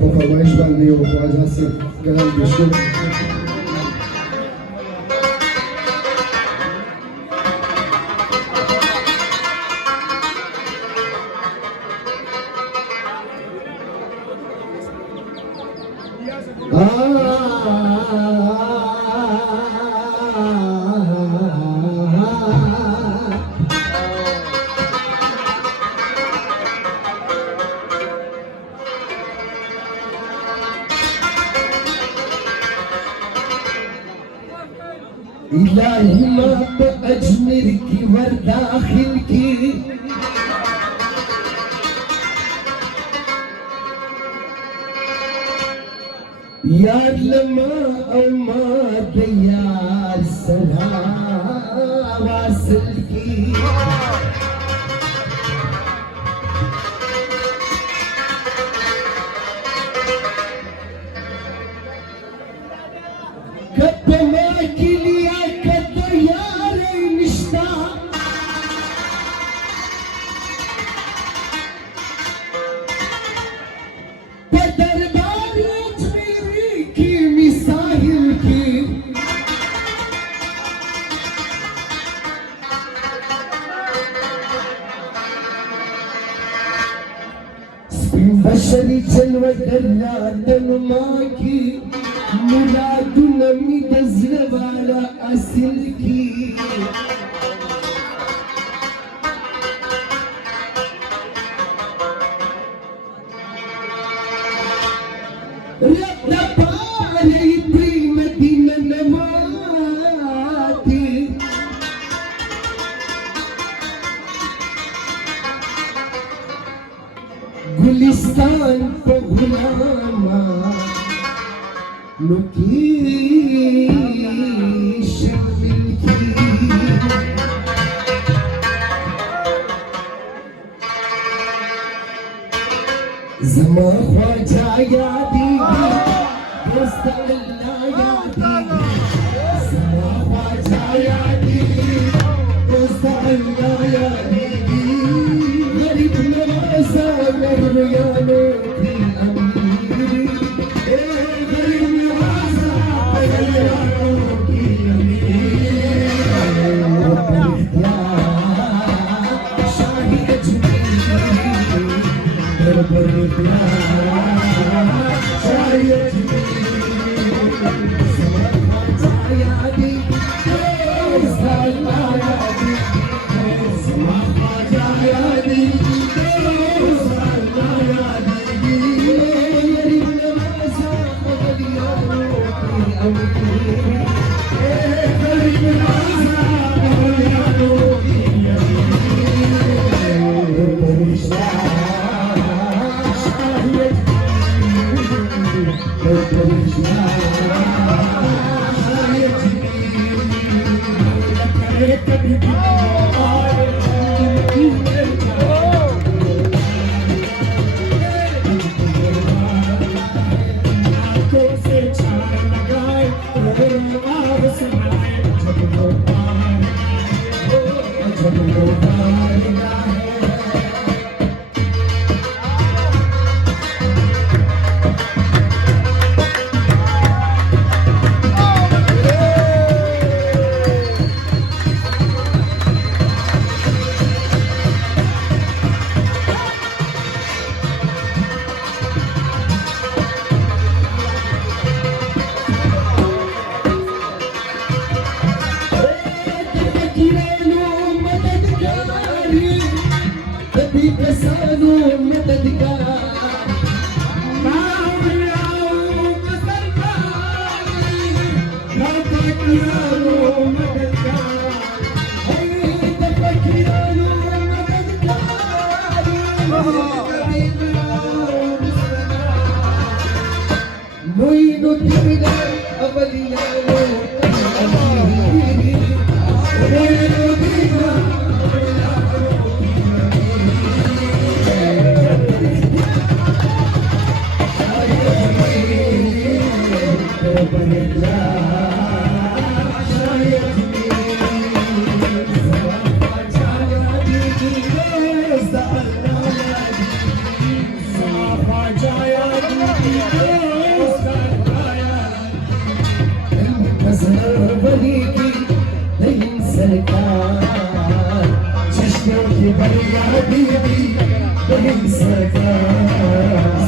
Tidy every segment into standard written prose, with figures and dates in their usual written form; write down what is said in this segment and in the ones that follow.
با فرمایش بنده و خواهد هستیم گرم بشکن إلهي ما بأجملك ورداخلك يا لما أو ما ديار سلام واسلكي بشري جلوة درادن ماكي مرادنا مدزلب على أسلكي رب بالي بمدينة نماتي गुलिस्तान पे गुलामा नुकीश मिलकी ज़मा ख्वाजा यादी दोस्त अल्लाह यादी ज़मा ख्वाजा यादी दोस्त अल्लाह यादी गरीब नवाज़ा मेहरयानो की अमीरी गरीब नवाज़ा मेहरयानो की अमीरी शाही अजमेरी दरबार शाही अजमेरी ज़मा यादी दोस्त अल्लाह यादी ज़मा यादी چشمه بریادی به این سرکار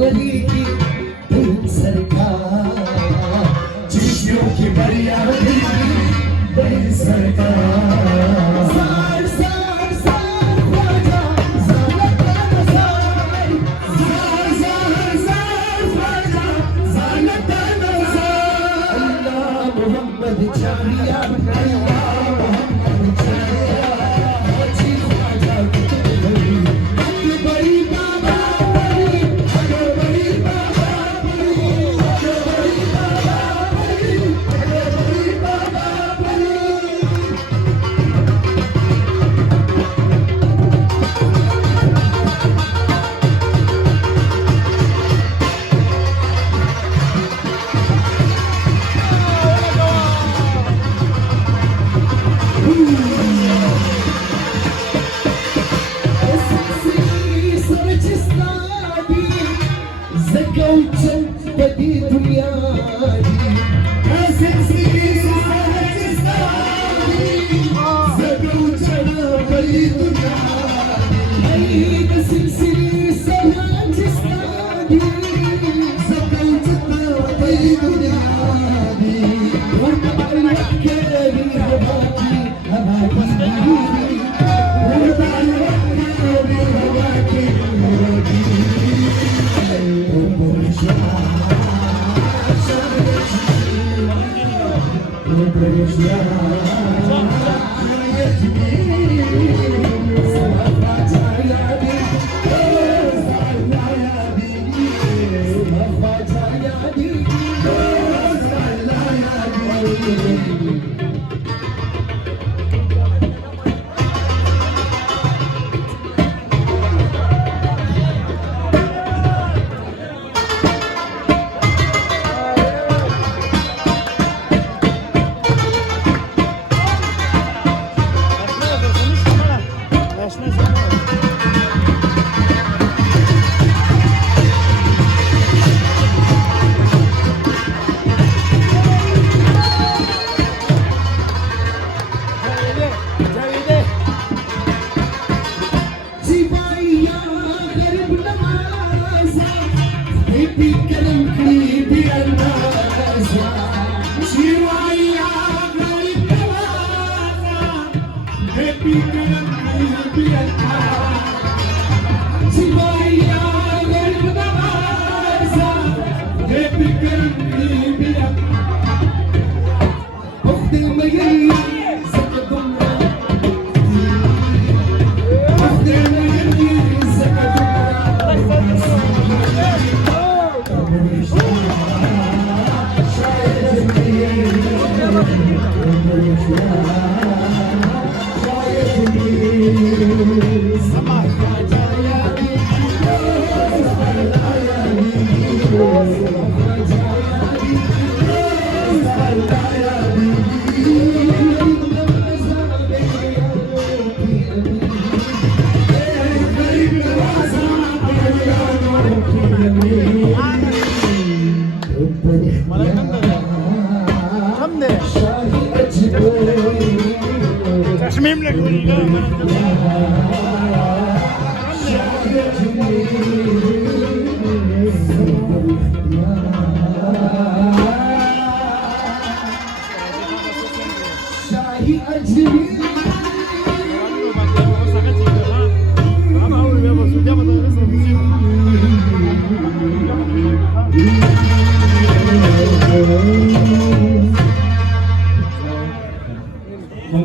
وليكي بن سركار چشموكي بريادي بن سركار زار زار زار خواجا زالتانا زار زار زار زار خواجا زالتانا زار الله محمد شهريار الله محمد شهريار وجي خواجا كتبري أكبري بابا زكوتن بدي دنياي اساسي صارت استادي زكوتن بدي دنياي هي بسلسلي صارت استادي زكوتن بدي دنياي وارتبع الوكالي هواكي هواكي وارتبع الوكالي هواكي تشميم لك ผม